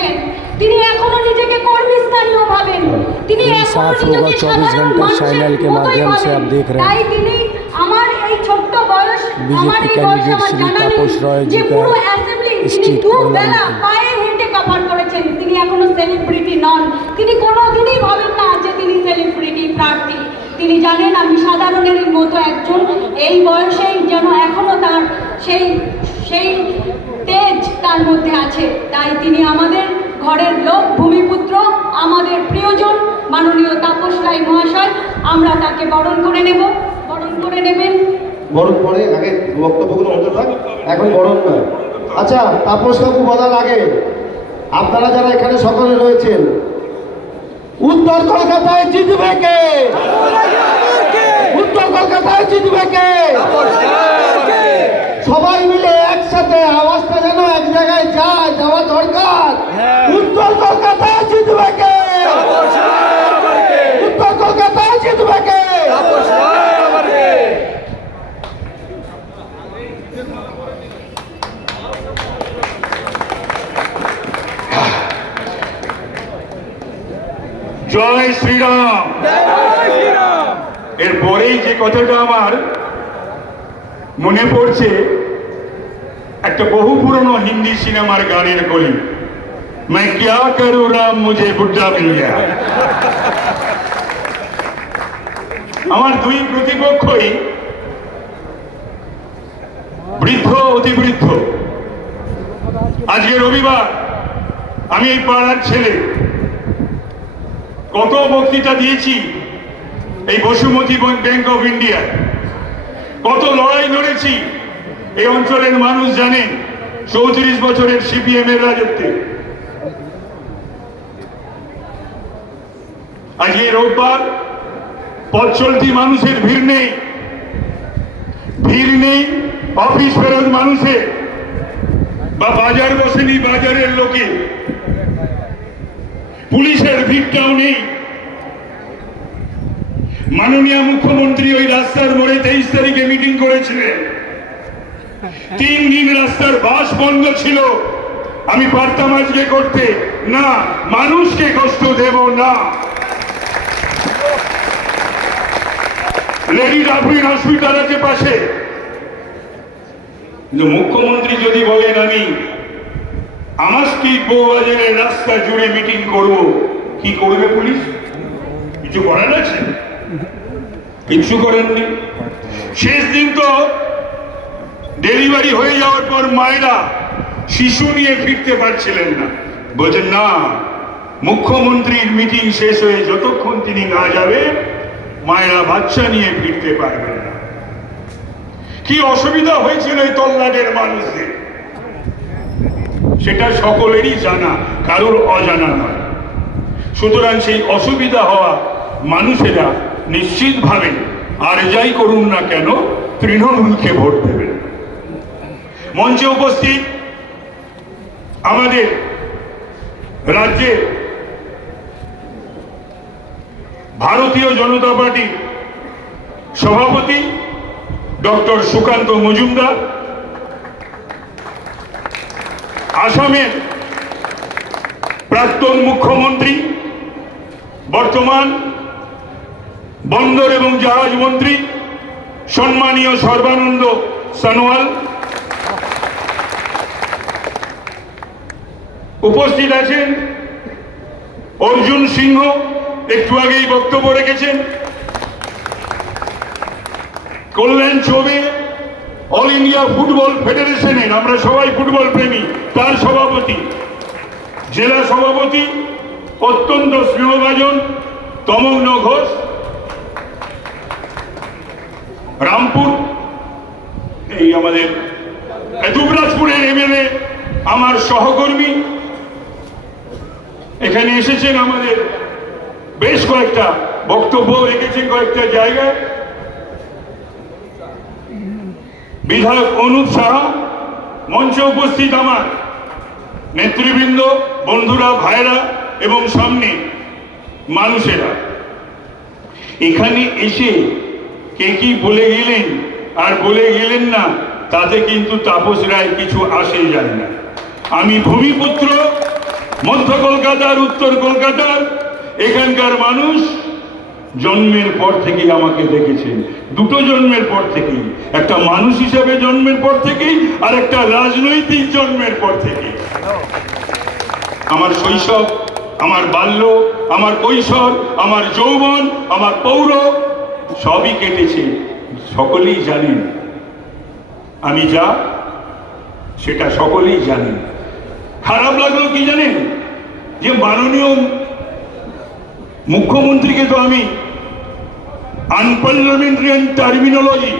আছেন, তিনি এখনো নিজেকে কর্মীস্থানীয় ভাবেন, তিনি এখনো নিজেকে সাধারণ মানুষের মতোই ভাবেন। তাই তিনি আমার এই ছোট্ট বয়স, আমার এই বয়স আমার জানা নেই যে পুরো অ্যাসেম্বলি তিনি দুবেলা পায়ে হেঁটে কভার করেছেন। তিনি এখনো সেলিব্রিটি নন, তিনি কোনোদিনই ভাবেন না যে তিনি সেলিব্রিটি প্রার্থী। তিনি জানেন আমি সাধারণের মতো একজন, এই বয়সেই যেন এখনো তার সেই সেই তেজ তার মধ্যে আছে। তাই তিনি আমাদের ঘরের লোক, ভূমিপুত্র, আমাদের প্রিয়জন মাননীয় তাপস রায় মহাশয়, আমরা তাকে বরণ করে নেব, বরণ করে নেবেন। বরণ পরে আগে বক্তব্যগুলো হতে থাক, এখন বরণ নয়। আচ্ছা, তাপস কাকু বলার আগে আপনারা যারা এখানে সকলে রয়েছেন, উত্তর কলকাতায় জিতবে কে? উত্তর কলকাতায় জিতবে কে? সবাই মিলে একসাথে আওয়াজটা যেন এক জায়গায় যায়, যাওয়া দরকার। উত্তর কলকাতায় জিতবে কে? উত্তর কলকাতায় জিতবে কে? জয় শ্রীরাম। এরপরেই যে কথাটা আমার মনে পড়ছে, একটা বহু পুরনো হিন্দি সিনেমার গানের কলি, मैं क्या करूं राम मुझे बुड्ढा मिल गया। আমার দুই প্রতিপক্ষই বৃদ্ধ, অতিবৃদ্ধ। আজকে রবিবার, আমি এই পাড়ার ছেলে, কত বক্তৃতা দিয়েছি এই বসুমতী ব্যাংক অফ ইন্ডিয়া, কত লড়াই লড়েছি এই অঞ্চলের মানুষ জানেন 34 বছরের সিপিএম এর রাজত্বে। আজকে রোববার, পথ চলতি মানুষের ভিড় নেই, অফিস ফেরত মানুষের, বা বাজার বসেনি বাজারের লোকে, পুলিশের ভিড়টাও নেই। মাননীয় মুখ্যমন্ত্রী ওই রাস্তার মোড়ে 23 তারিখে মিটিং করেছিলেন। 3 দিন রাস্তার বাস বন্ধ ছিল। আমি পারতাম আজকে করতে, না, মানুষকে কষ্ট দেব না। লেডি ডাফরিন হসপিটাল আছে পাশে, কিন্তু মুখ্যমন্ত্রী যদি বলেন আমি আমার স্ট্রিট বউবাজারের রাস্তা জুড়ে মিটিং করব, কি করবে পুলিশ? কিছু করার আছে? কিছু করেননি। শেষ দিন তো ডেলিভারি হয়ে যাওয়ার পর মায়েরা শিশু নিয়ে ফিরতে পারছিলেন না। বলছেন না, মুখ্যমন্ত্রীর মিটিং শেষ হয়ে যতক্ষণ তিনি না যাবে মায়েরা বাচ্চা নিয়ে ফিরতে পারবেন না। কি অসুবিধা হয়েছিল এই তল্লাটের মানুষদের, সেটা সকলেরই জানা, কারোর অজানা নয়। সুতরাং সেই অসুবিধা হওয়া মানুষেরা নিশ্চিতভাবে আর যাই করুন না কেন তৃণমূলকে ভোট দেবেন। মঞ্চে উপস্থিত আমাদের রাজ্যে ভারতীয় জনতা পার্টির সভাপতি ডক্টর সুকান্ত মজুমদার, আসামের প্রাক্তন মুখ্যমন্ত্রী, বর্তমান বন্দর এবং জাহাজ মন্ত্রী সম্মানীয় সর্বানন্দ সোনোয়াল, উপস্থিত আছেন অর্জুন সিংহ, একটু আগেই বক্তব্য রেখেছেন, কল্যাণ চৌবে, অল ইন্ডিয়া ফুটবল ফেডারেশনের, আমরা সবাই ফুটবল প্রেমী, তার সভাপতি, জেলা সভাপতি অত্যন্ত স্নেহভাজন তমগ্ন ঘোষ, রামপুর এই আমাদের দুবরাজপুরের এমএলএ আমার সহকর্মী এখানে এসেছেন, আমাদের বেশ কয়েকটা বক্তব্য রেখেছেন কয়েকটা জায়গায়, বিধায়ক অনুপ সাহা, মঞ্চে উপস্থিত আমার নেতৃবৃন্দ, বন্ধুরা, ভাইরা এবং সামনে মানুষেরা। এখানে এসে কে কি বলে গেলেন আর বলে গেলেন না, তাতে কিন্তু তাপস রায় কিছু আসে যায় না। আমি ভূমিপুত্র, মধ্য কলকাতার, উত্তর কলকাতার এখানকার মানুষ জন্মের পর থেকেই আমাকে দেখেছেন, দুটো জন্মের পর থেকেই, একটা মানুষ হিসেবে জন্মের পর থেকেই, আর একটা রাজনৈতিক জন্মের পর থেকেই। আমার শৈশব, আমার বাল্য, আমার কৈশোর, আমার যৌবন, আমার পৌর সবই কেটেছে। সকলেই জানেন আমি যা, সেটা সকলেই জানেন। খারাপ লাগলো কি জানেন, যে মাননীয় মুখ্যমন্ত্রীকে তো আমি আনপার্লামেন্টারিয়ান টার্মিনোলজি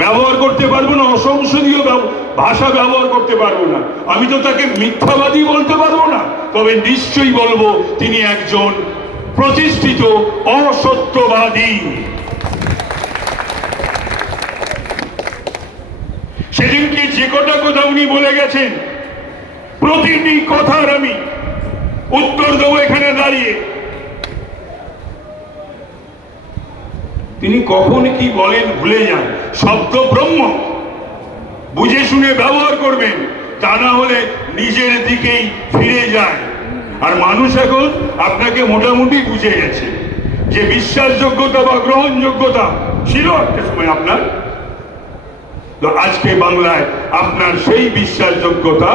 ব্যবহার করতে পারবো না, অসংসদীয় ভাষা ব্যবহার করতে পারবো না, আমি তো তাকে মিথ্যাবাদী বলতে পারবো না, তবে নিশ্চয়ই বলবো তিনি একজন প্রতিষ্ঠিত অসত্যবাদী। সেদিনকে যে কটা কথা উনি বলে গেছেন, প্রতিটি কথার আমি উত্তর দেবো এখানে দাঁড়িয়ে। তিনি কখন কি বলেন ভুলে যান। শব্দ ব্রহ্ম, বুঝে শুনে ব্যবহার করবেন, তা না হলে নিজের দিকেই ফিরে যায়। আর মানুষ এখন আপনাকে মোটামুটি বুঝে গেছে যে বিশ্বাসযোগ্যতা বা গ্রহণযোগ্যতা ছিল একটা সময় আপনার, তো আজকে বাংলায় আপনার সেই বিশ্বাসযোগ্যতা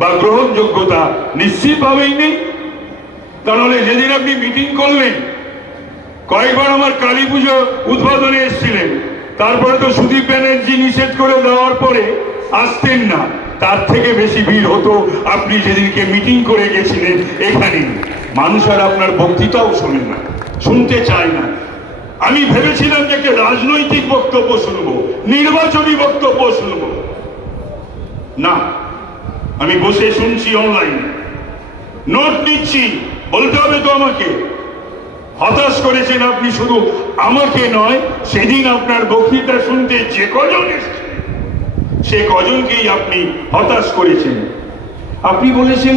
বা গ্রহণযোগ্যতা নিশ্চিতভাবেই নেই। তাহলে যেদিন আপনি মিটিং করলেন, কয়েকবার আমার কালী পুজো উদ্বোধনে এসেছিলেন, তারপরে তো সুদীপ ব্যানার্জি নিষেধ করে দেওয়ার পরে আসতেন না, তার থেকে বেশি ভিড় হতো আপনি যেদিনকে মিটিং করে গেছিলেন এখানে। মানুষ আর আপনার বক্তৃতাও শোনেন না, শুনতে চায় না। আমি ভেবেছিলাম যে একটা রাজনৈতিক বক্তব্য শুনবো, নির্বাচনী বক্তব্য শুনবো, না, আমি বসে শুনছি অনলাইনে, নোট নিচ্ছি। বলতে হবে তো আমাকে, হতাশ করেছেন আপনি, শুধু আমাকে নয়, সেদিন আপনার বক্তৃতা শুনতে যে কজন এসেছে সে কজনকেই আপনি হতাশ করেছেন। আপনি বলেছেন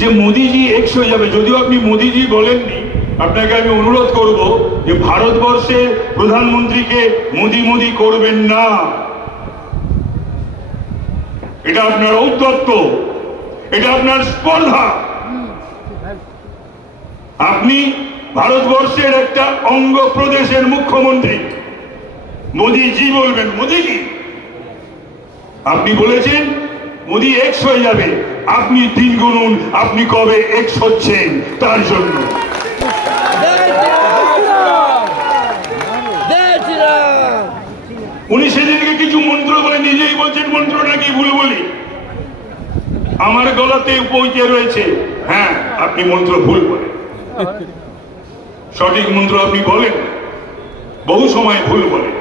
যে মোদিজি এক্স হয়ে যাবে, যদিও আপনি মোদিজি বলেননি। আপনাকে আমি অনুরোধ করব যে ভারতবর্ষের প্রধানমন্ত্রীকে মোদি মোদি করবেন না, এটা আপনার ঔদ্ধত্য, এটা আপনার স্পর্ধা। আপনি ভারতবর্ষের একটা অঙ্গ প্রদেশের মুখ্যমন্ত্রী, মোদিজি বলবেন, মোদিজি। আপনি বলেছেন মোদি এক্স হয়ে যাবে, আপনি দিন গুনুন আপনি কবে এক্স হচ্ছেন তার জন্য। উনি সেদিনকে কিছু মন্ত্র বলে নিজেই বলছেন মন্ত্র নাকি ভুল বলি, আমার গলাতে বইতে রয়েছে। হ্যাঁ, আপনি মন্ত্র ভুল বলেন, সঠিক মন্ত্র আপনি বলেন, বহু সময় ভুল বলেন।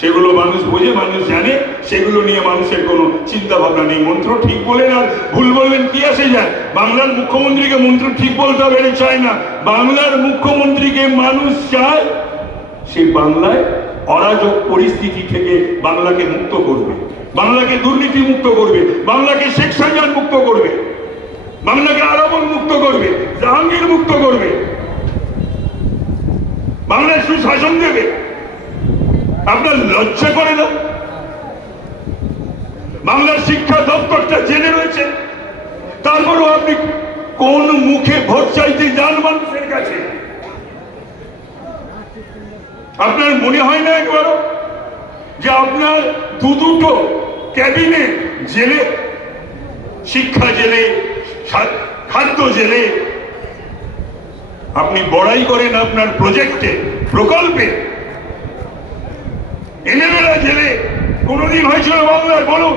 সেগুলো মানুষ বোঝে, মানুষ জানে, সেগুলো নিয়ে মানুষের কোনো চিন্তা ভাবনা নেই। মন্ত্র ঠিক বলেন আর ভুল বলবেন কি আসে যায়? বাংলার মুখ্যমন্ত্রীকে মন্ত্র ঠিক বলতে হবে এটা চায় না, বাংলার মুখ্যমন্ত্রীকে মানুষ চায় সে বাংলায় অরাজক পরিস্থিতি থেকে বাংলাকে মুক্ত করবে, বাংলাকে দুর্নীতি মুক্ত করবে, বাংলাকে শেখ শাহজাহান মুক্ত করবে, বাংলাকে আরাবন মুক্ত করবে, জাহাঙ্গীর মুক্ত করবে, বাংলায় সুশাসন দেবে। আপনার লজ্জা করে না? বাংলার শিক্ষা দপ্তরটা জেনে রয়েছে, তারপরেও আপনি কোন মুখে ভোট চাইতে যান মানুষের কাছে? আপনার মনে হয় না একবারও যে আপনার দুটো ক্যাবিনেট জেলে, শিক্ষা জেলে, খাদ্য জেলে, আপনি বড়াই করেন আপনার প্রজেক্টে, প্রকল্পে। এমএলএরা জেলে কোনদিন হয়েছিল বাংলার? বলুন,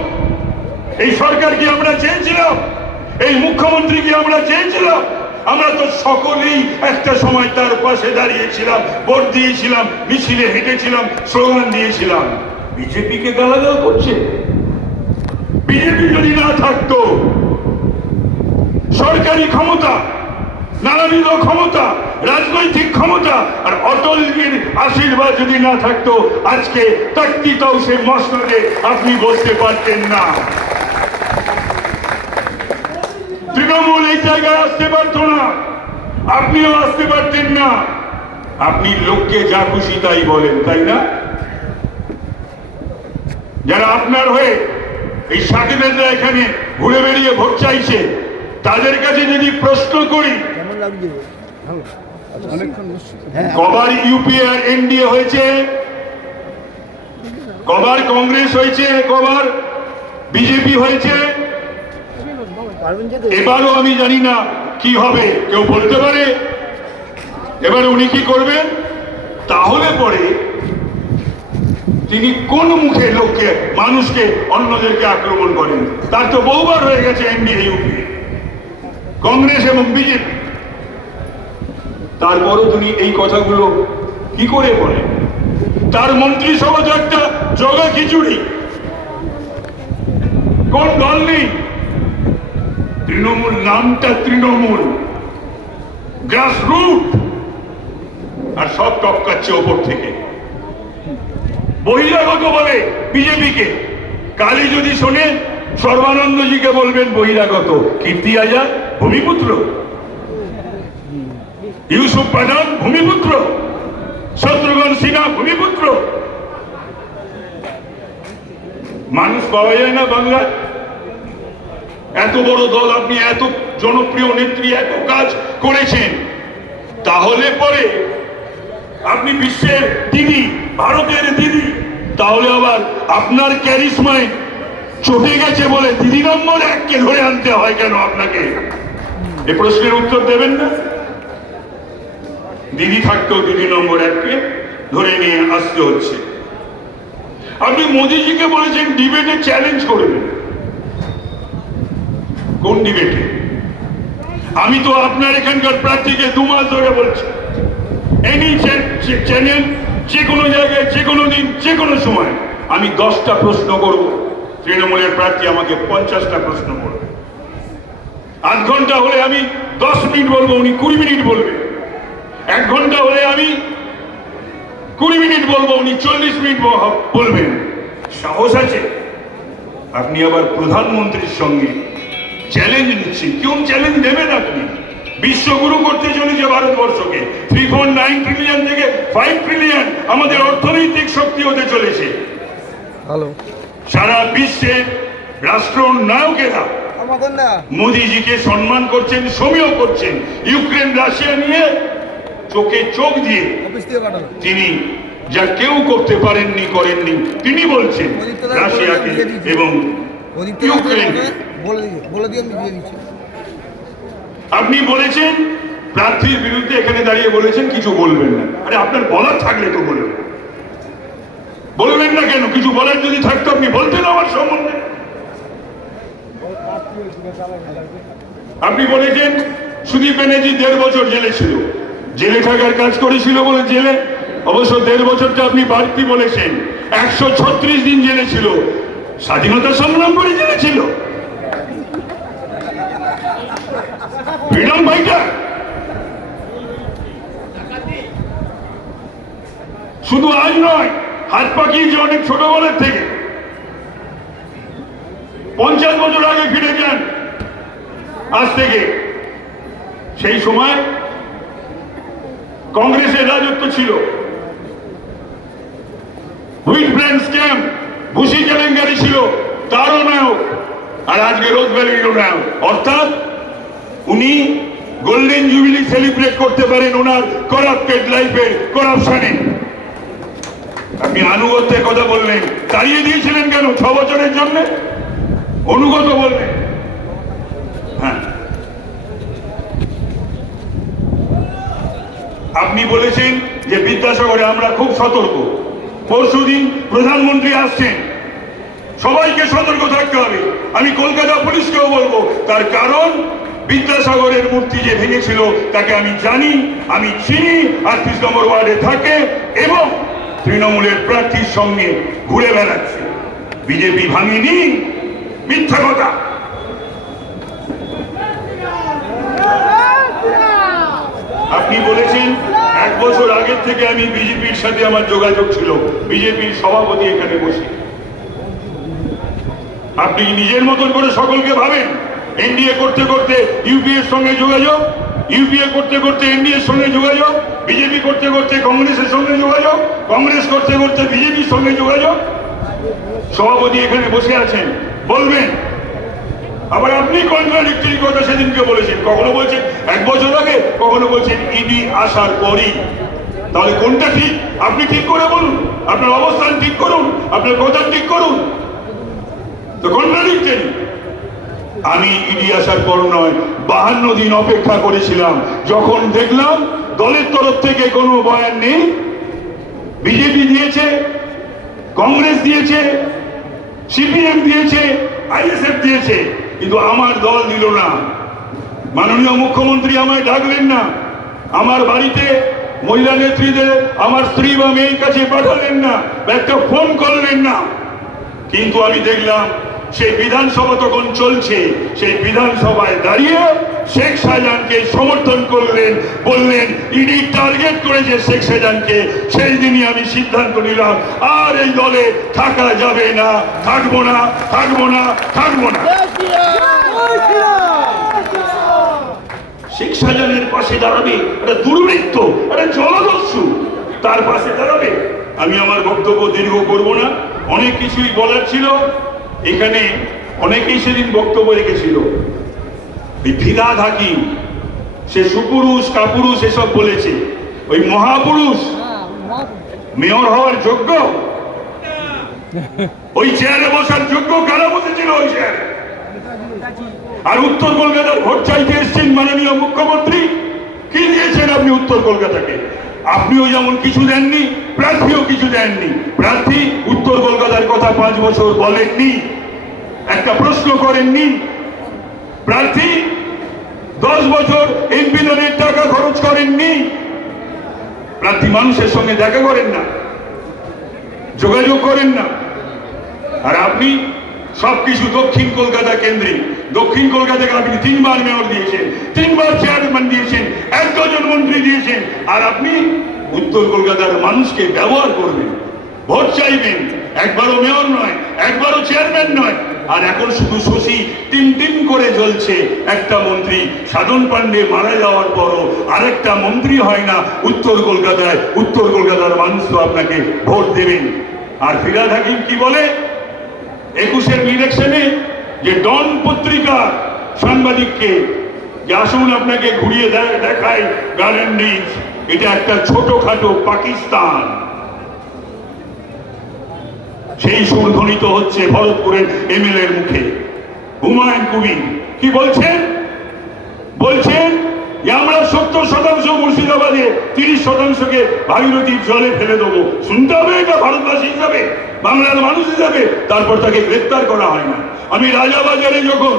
এই সরকার কি আমরা চেয়েছিলাম? এই মুখ্যমন্ত্রী কি আমরা চেয়েছিলাম? আমরা তো সকলেই একটা সময় তার পাশে দাঁড়িয়েছিলাম, ভোট দিয়েছিলাম, মিছিলে হেঁটেছিলাম, স্লোগান দিয়েছিলাম। বিজেপিকে গালাগাল করছে। বিজেপি যদি না থাকতো, সরকারি ক্ষমতা, নানাবিধ ক্ষমতা, রাজনৈতিক ক্ষমতা আর অটলজির আশীর্বাদ যদি না থাকতো, আজকে তাকতিতাও সে মসনদে আপনি বসতে পারতেন না। তৃণমূল এই জায়গায় আসতে পারতো না, আপনিও আসতে পারতেন না। আপনি লোককে যা খুশি তাই বলেন, তাই না? যারা আপনার হয়ে এই সাকিবেনরা এখানে ঘুরে বেরিয়ে ভোট চাইছে, তাদের কাছে যদি প্রশ্ন করি কবার ইউপিএ আর এনডিএ হয়েছে, কবার কংগ্রেস হয়েছে, কবার বিজেপি হয়েছে, এবারও আমি জানি না কি হবে, কেউ বলতে পারে। এবারে উনি কি করবেন? তাহলে পরে তিনি কোন মুখে লোককে, মানুষকে, অন্যদেরকে আক্রমণ করেন? তার তো বহুবার হয়ে গেছে এনডিএ ইউপিএ, কংগ্রেস এবং বিজেপি। তারপরও তিনি এই কথাগুলো কি করে বলেন? তার মন্ত্রিসভা তো একটা জগা খিচুড়ি, কোন দল নেই। তৃণমূল নামটা তৃণমূল, গ্রাসরুট, আর সব টপকাচ্ছে ওপর থেকে। বহিরাগত বলে বিজেপিকে, কালি যদি শোনেন সর্বানন্দজিকে বলবেন বহিরাগত। কীর্তি আজাদ ভূমিপুত্র, ইউসুফ পাঠান ভূমিপুত্র, শত্রুঘ্ন সিনহা ভূমিপুত্র। মানুষ পাওয়া যায় না বাংলায়? এত বড় দল, আপনি এত জনপ্রিয় নেত্রী, এত কাজ করেছেন, তাহলে পরে আপনি বিশ্বের দিদি, ভারতের দিদি, তাহলে আবার আপনার ক্যারিশমায় চটে গেছে বলে দিদি নম্বর 1 কে ধরে আনতে হয় কেন আপনাকে? এ প্রশ্নের উত্তর দেবেন না? দিদি থাকতেও দিদি নম্বর 1 কে ধরে নিয়ে আসতে হচ্ছে। আপনি মোদিজিকে বলেছেন ডিবেটে চ্যালেঞ্জ করবেন। কোন ডিবেটে? আমি তো আপনার এখানকার প্রার্থীকে 2 মাস ধরে বলছি, এনি চ্যানেল, যে কোনো জায়গায়, যে কোনো দিন, যে কোনো সময় আমি 10টা প্রশ্ন করব, তৃণমূলের প্রার্থী আমাকে 50টা প্রশ্ন করবে। আধ ঘন্টা হলে আমি 10 মিনিট বলবো, উনি 20 মিনিট বলবে। 1 ঘন্টা হলে আমি 20 মিনিট বলবো, উনি 40 মিনিট বলবেন। সাহস আছে? আপনি আবার প্রধানমন্ত্রীর সঙ্গে চ্যালেঞ্জ নিচ্ছেন। কেমন চ্যালেঞ্জ দেবেন আপনি? বিশ্বগুরু করতে চলেছে ভারতবর্ষকে। 3.9 ট্রিলিয়ন থেকে 5 ট্রিলিয়ন আমাদের অর্থনৈতিক শক্তি হতে চলেছে। সারা বিশ্বের রাষ্ট্র নায়কেরা মোদিজিকে সম্মান করছেন, সমীহ করছেন। ইউক্রেন রাশিয়া নিয়ে চোখে চোখ দিয়ে তিনি যা কেউ করতে পারেননি, করেননি, তিনি বলছেন রাশিয়াকে এবং ইউক্রেনকে। আপনি বলেছেন প্রার্থীর বিরুদ্ধে, এখানে দাঁড়িয়ে বলেছেন কিছু বলবেন না। আরে আপনার বলার থাকলে তো বলবেন, বলবেন না কেন? কিছু বলার যদি থাকতো আপনি বলতেন আমার সম্বন্ধে। আপনি বলেছেন সুদীপ ব্যানার্জি 1.5 বছর জেলে ছিল, জেলে থাকার কাজ করেছিল বলে জেলে। অবশ্য 1.5 বছরটা আপনি বাড়তি বলেছেন, 136 দিন জেলে ছিল, স্বাধীনতা সংগ্রাম করে জেলে ছিল। Freedom fighter. শুধু আজ নয়, হাত পাকিয়েছে অনেক ছোটবেলার থেকে। 50 বছর আগে ফিরে যান আজ থেকে। সেই সময় কংগ্রেসের রাজত্ব ছিল। হুইট ব্র্যান্ড স্ক্যাম, ভুসি কেলেঙ্কারি ছিল, তারও নায়ক। আর আজকে রোজ ভ্যালিরও নায়ক। অর্থাৎ উনি গোল্ডেন জুবিলি সেলিব্রেট করতে পারেন ওনার করাপ্টেড লাইফের করাপশনে। আপনি আনুগত্যের কথা বললেন, তাড়িয়ে দিয়েছিলেন কেন 6 বছরের জন্য? অনুগত বললেন। হ্যাঁ, আপনি বলেছেন যে বিদ্যাসাগরে আমরা খুব সতর্ক। পরশুদিন প্রধানমন্ত্রী আসছেন, সবাইকে সতর্ক থাকতে হবে। আমি কলকাতা পুলিশকেও বলবো, তার কারণ বিদ্যাসাগরের মূর্তি যে ভেঙেছিল তাকে আমি জানি, আমি চিনি, 38 নম্বর ওয়ার্ডে থাকে এবং তৃণমূলের প্রার্থীর সঙ্গে ঘুরে বেড়াচ্ছে। বিজেপি ভাঙেনি, মিথ্যা কথা। আপনি বলেছেন 1 বছর আগের থেকে আমি বিজেপির সাথে আমার যোগাযোগ ছিল, বিজেপির সভাপতি এখানে বসে। আপনি নিজের মতন করে সকলকে ভাবেন। এনডিএ করতে করতে ইউপিএর সঙ্গে যোগাযোগ, ইউপিএ করতে করতে এনডিএর সঙ্গে যোগাযোগ, বিজেপি করতে করতে কংগ্রেসের সঙ্গে যোগাযোগ, কংগ্রেস করতে করতে বিজেপির সঙ্গে যোগাযোগ। সভাপতি এখানে বসে আছেন, বলবেন। আবার আপনি কন্ট্রাডিক্টরি কথা সেদিনকে সিপিএমকে বলেছেন, কখনো বলছেন 1 বছর আগে, কখনো বলছেন ইডি আসার পরই। তাহলে কোনটা ঠিক? আপনি ঠিক করে বলুন, আপনার অবস্থান ঠিক করুন, আপনার কথা ঠিক করুন। তো কন্ট্রাডিক্টরি। আমি ইডি আসার পর নয়, 52 দিন অপেক্ষা করেছিলাম। যখন দেখলাম দলের তরফ থেকে কোনো বয়ান নেই, বিজেপি দিয়েছে, কংগ্রেস দিয়েছে, সিপিএম দিয়েছে, আইএসএফ দিয়েছে, কিন্তু আমার দল দিল না। মাননীয় মুখ্যমন্ত্রী আমায় ডাকলেন না, আমার বাড়িতে মহিলা নেত্রীদের আমার স্ত্রী বা মেয়ের কাছে পাঠালেন না, একটা ফোন করলেন না। কিন্তু আমি দেখলাম সেই বিধানসভা তখন চলছে, সেই বিধানসভায় দাঁড়িয়ে শেখ শাহজাহানকে সমর্থন করলেন, বললেন ইডি টার্গেট করেছে শেখ শাহজাহানকে। সেই দিনই আমি সিদ্ধান্ত নিলাম আর এই দলে থাকা যাবে না, থাকবো না, থাকবো না, থাকবো না। শেখ শাহজাহানের পাশে দাঁড়াবে একটা দুর্বৃত্ত, একটা জলদস্যু, তার পাশে দাঁড়াবে। আমি আমার বক্তব্য দীর্ঘ করব না, অনেক কিছুই বলার ছিল। এখানে অনেকেই সেদিন বক্তব্য রেখেছিল। ওই ফিরহাদ হাকিম, সে সুপুরুষ কাপুরুষ এসব বলেছে। ওই মহাপুরুষ মেয়র হওয়ার যোগ্য? ওই চেয়ারে বসার যোগ্য কারা বসেছিল ওই চেয়ারে? আর উত্তর কলকাতার ভোট চাইতে এসছেন মাননীয় মুখ্যমন্ত্রী, কি দিয়েছেন আপনি উত্তর কলকাতাকে? আপনিও যেমন কিছু দেননি, প্রার্থীও কিছু দেননি। প্রার্থী উত্তর কলকাতার কথা 5 বছর বলেননি, একটা প্রশ্ন করেননি। প্রার্থী 10 বছর এমপি দলের টাকা খরচ করেননি। প্রার্থী মানুষের সঙ্গে দেখা করেন না, যোগাযোগ করেন না। আর আপনি সবকিছু দক্ষিণ কলকাতা কেন্দ্রিক। দক্ষিণ কলকাতাকে আপনি 3 বার মেয়র দিয়েছেন, 3 বার চেয়ারম্যান দিয়েছেন, 1 ডজন মন্ত্রী দিয়েছেন। আর আপনি উত্তর কলকাতার মানুষকে ব্যবহার করবেন, ভোট চাইবেন, একবারও মেয়র নয়, একবারও চেয়ারম্যান নয়। আর এখন শুধু শশী টিম করে জ্বলছে। একটা মন্ত্রী সাধন পান্ডে মারা যাওয়ার পরও আরেকটা মন্ত্রী হয় না উত্তর কলকাতায়। উত্তর কলকাতার মানুষ তো আপনাকে ভোট দেবেন। আর ফিরহাদ হাকিম কি বলে 21-এর ইলেকশনে, যে ডন পত্রিকা সাংবাদিককে যে আসুন আপনাকে ঘুরিয়ে দেখায় গার্ডেন রিচ, এটা একটা ছোটখাটো পাকিস্তান। সেই সুর ধ্বনিত হচ্ছে ভরতপুরের এমএলএ এর মুখে। হুমায়ুন কবির কি বলছেন? বলছেন যে আমরা 70% মুর্শিদাবাদে, 30%কে ভাগীরথীর জলে ফেলে দেবো। শুনতে হবে এটা ভারতবাসী হিসাবে, বাংলার মানুষ হিসাবে। তারপর তাকে গ্রেপ্তার করা হয় না। আমি রাজাবাজারে যখন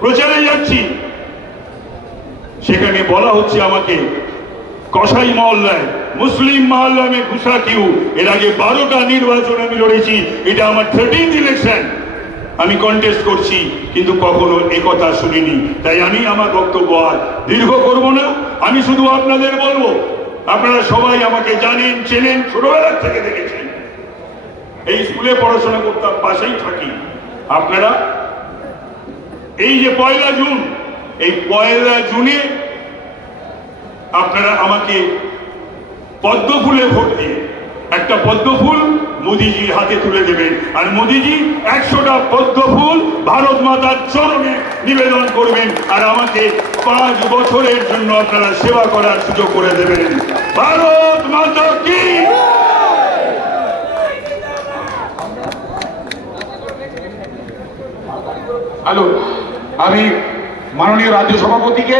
প্রচারে যাচ্ছি, সেখানে বলা হচ্ছে আমাকে কসাই মহল্লায়, মুসলিম মহল্লা মে ঘুষা কিউ। এর আগে 12টা নির্বাচন আমি লড়েছি, এটা আমার 13th ইলেকশন। আমি কন্টেস্ট করছি, কিন্তু কখনো একথা শুনিনি। তাই আমি আমার বক্তব্য আর দীর্ঘ করব না। আমি শুধু আপনাদের বলবো, আপনারা সবাই আমাকে জানেন, চেনেন, ছোটবেলার থেকে দেখেছেন। এই স্কুলে পড়াশোনা করতাম, পাশেই থাকি। আপনারা এই যে 1 জুন, এই 1 জুনে আপনারা আমাকে পদ্ম ফুলে ভোট দিয়ে একটা পদ্ম ফুল মোদিজির হাতে তুলে দেবেন। আর মোদিজি 100টা পদ্ম ফুল ভারত মাতার চরণে নিবেদন করবেন। আর আমাকে 5 বছরের জন্য আপনারা সেবা করার সুযোগ করে দেবেন। ভারত মাতা কি! হ্যালো, আমি মাননীয় রাজ্য সভাপতিকে